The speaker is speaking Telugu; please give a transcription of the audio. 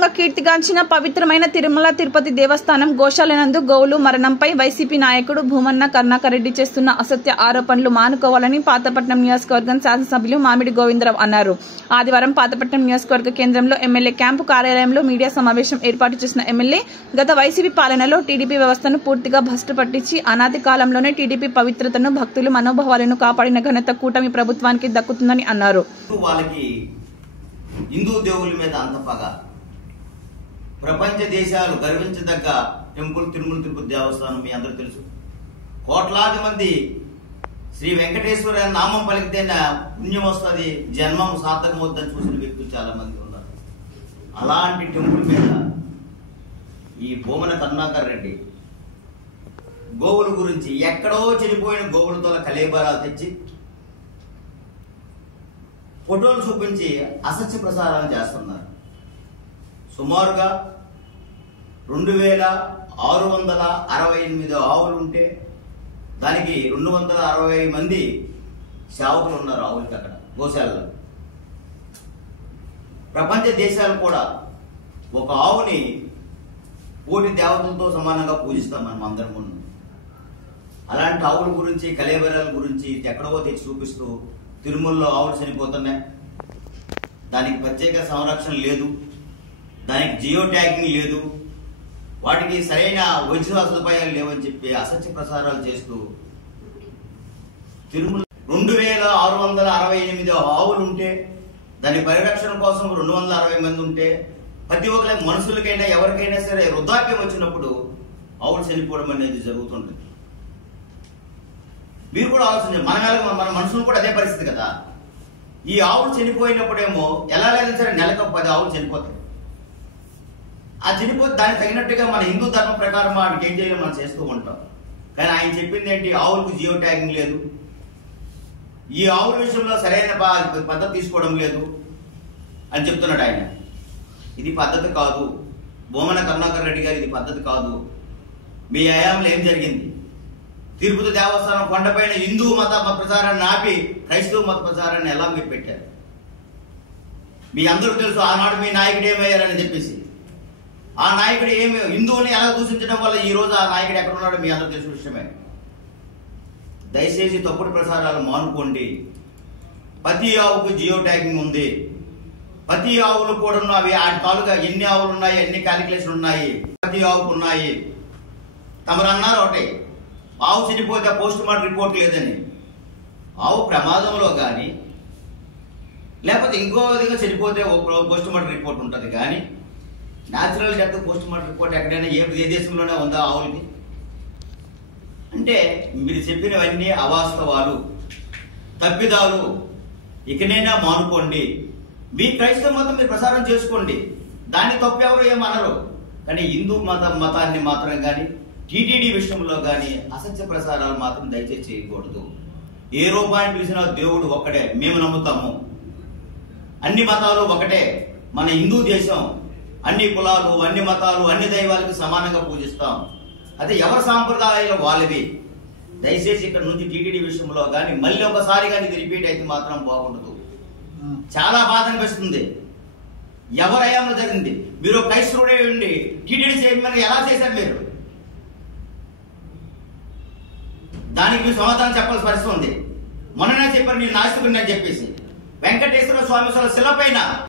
విశ్వవ్యాప్తంగా కీర్తిగాంచిన పవిత్రమైన తిరుమల తిరుపతి దేవస్థానం గోశాలనందు గోవులు మరణంపై వైసీపీ నాయకుడు భూమన్న కరుణాకర్ రెడ్డి చేస్తున్న అసత్య ఆరోపణలు మానుకోవాలని పాతపట్నం నియోజకవర్గం శాసనసభ్యులు మామిడి గోవిందరావు అన్నారు. ఆదివారం పాతపట్నం నియోజకవర్గ కేంద్రంలో ఎమ్మెల్యే క్యాంపు కార్యాలయంలో మీడియా సమావేశం ఏర్పాటు చేసిన ఎమ్మెల్యే గత వైసీపీ పాలనలో టీడీపీ వ్యవస్థను పూర్తిగా భ్రష్టు పట్టించి అనాది కాలంలోనే టీడీపీ పవిత్రతను భక్తుల మనోభావాలను కాపాడిన ఘనత కూటమి ప్రభుత్వానికి దక్కుతుందని అన్నారు. హిందూ దేవుల మీద అంత పగ, ప్రపంచ దేశాలు గర్వించదగ్గ టెంపుల్ తిరుమల తిరుపతి దేవస్థానం మీ అందరూ తెలుసు. కోట్లాది మంది శ్రీ వెంకటేశ్వర నామం పలికితేనే పుణ్యం వస్తుంది, జన్మం సార్థకమవుతుందని చూసిన వ్యక్తులు చాలా మంది ఉన్నారు. అలాంటి టెంపుల్ మీద ఈ భూమన కరుణాకర్ రెడ్డి గోవుల గురించి ఎక్కడో చనిపోయిన గోవులతో కలేబరాలు తెచ్చి ఫోటోలు చూపించి అసత్య ప్రసారాలు చేస్తున్నారు. సుమారుగా 2668 ఆవులు ఉంటే దానికి 260 మంది సేవకులు ఉన్నారు ఆవులకి అక్కడ గోశాలలో. ప్రపంచ దేశాలు కూడా ఒక ఆవుని కోటి దేవతలతో సమానంగా పూజిస్తాం మనం అందరం ముందు. అలాంటి ఆవుల గురించి కలేబరాల గురించి ఎక్కడో తెచ్చి చూపిస్తూ తిరుమలలో ఆవులు చనిపోతున్నాయి, దానికి ప్రత్యేక సంరక్షణ లేదు, దానికి జియో ట్యాగింగ్ లేదు, వాటికి సరైన వైద్య సదుపాయాలు లేవని చెప్పి అసత్య ప్రసారాలు చేస్తూ తిరుమల 2668 ఆవులు ఉంటే దాని పరిరక్షణ కోసం 260 మంది ఉంటే ప్రతి ఒక్క మనుషులకైనా ఎవరికైనా సరే వృద్ధాప్యం వచ్చినప్పుడు ఆవులు చనిపోవడం అనేది జరుగుతుంది. మీరు కూడా ఆలోచించండి, మన మనుషులు కూడా అదే పరిస్థితి కదా. ఈ ఆవులు చనిపోయినప్పుడేమో ఎలా లేదని సరే నెలకు 10 ఆవులు చనిపోతాయి. ఆ చనిపోతే దానికి తగినట్టుగా మన హిందూ ధర్మం ప్రకారం వాటికి ఏం చేయాలో మనం చేస్తూ ఉంటాం. కానీ ఆయన చెప్పింది ఏంటి, ఆవులకు జియో ట్యాగింగ్ లేదు, ఈ ఆవుల విషయంలో సరైన పద్ధతి తీసుకోవడం లేదు అని చెప్తున్నాడు ఆయన. ఇది పద్ధతి కాదు భూమన కరుణాకర్ రెడ్డి గారు, ఇది పద్ధతి కాదు. మీ హయాంలో ఏం జరిగింది? తిరుపతి దేవస్థానం కొండపైన హిందూ మత ప్రచారాన్ని ఆపి క్రైస్తవ మత ప్రచారాన్ని ఎలా మీరు పెట్టారు? మీ అందరూ తెలుసు ఆనాడు మీ నాయకుడు ఏమయ్యారని చెప్పేసి. ఆ నాయకుడు హిందువుని ఎలా దూషించడం వల్ల ఈ రోజు ఆ నాయకుడు ఎక్కడ ఉన్నాడో మీ అందరూ తెలిసిన విషయమే. దయచేసి తప్పుడు ప్రచారాలు మానుకోండి. ప్రతి ఆవుకు జియో ట్యాగింగ్ ఉంది, ప్రతి ఆవులు కూడా ఉన్నవి, వాటి తాలూకా ఎన్ని ఆవులు ఉన్నాయి, ఎన్ని క్యాలిక్యులేషన్ ఉన్నాయి, ప్రతి ఆవుకు ఉన్నాయి. తమరు అన్నారు ఒకటి, ఆవు చనిపోతే పోస్ట్ మార్టం రిపోర్ట్ లేదని. ఆవు ప్రమాదంలో కానీ లేకపోతే ఇంకో విధంగా చనిపోతే పోస్ట్ మార్టం రిపోర్ట్ ఉంటుంది, కానీ natural death post mortem report ఎక్కడైనా ఏ దేశంలోనే ఉందా ఆవులకి? అంటే మీరు చెప్పినవన్నీ అవాస్తవాలు, తప్పిదాలు. ఇకనైనా మానుకోండి. మీ క్రైస్తవ మతం మీరు ప్రసారం చేసుకోండి, దాన్ని తప్పు ఎవరు ఏమనరు. కానీ హిందూ మతాన్ని మాత్రం కానీ టీటీడీ విషయంలో కానీ అసత్య ప్రసారాలు మాత్రం దయచేసి చేయకూడదు. ఏ రూపాన్ని పిలిచినా దేవుడు ఒక్కడే, మేము నమ్ముతాము. అన్ని మతాలు ఒకటే, మన హిందూ దేశం. అన్ని కులాలు, అన్ని మతాలు, అన్ని దైవాలకు సమానంగా పూజిస్తాం. అదే ఎవరి సాంప్రదాయాలు వాళ్ళవి. దయచేసి ఇక్కడ నుంచి టీటీడీ విషయంలో కానీ మళ్ళీ ఒకసారి కానీ ఇది రిపీట్ అయితే మాత్రం బాగుండదు. చాలా బాధ అనిపిస్తుంది. ఎవరయ్యామో జరిగింది. మీరు క్రైస్తవుడే ఉండి టీటీడీ చైర్మన్ ఎలా చేశారు మీరు? దానికి మీరు సమాధానం చెప్పాల్సిన పరిస్థితి ఉంది. మొన్ననే చెప్పారు నేను నాస్తికుడిని అని చెప్పేసి. వెంకటేశ్వర స్వామి శిల పైన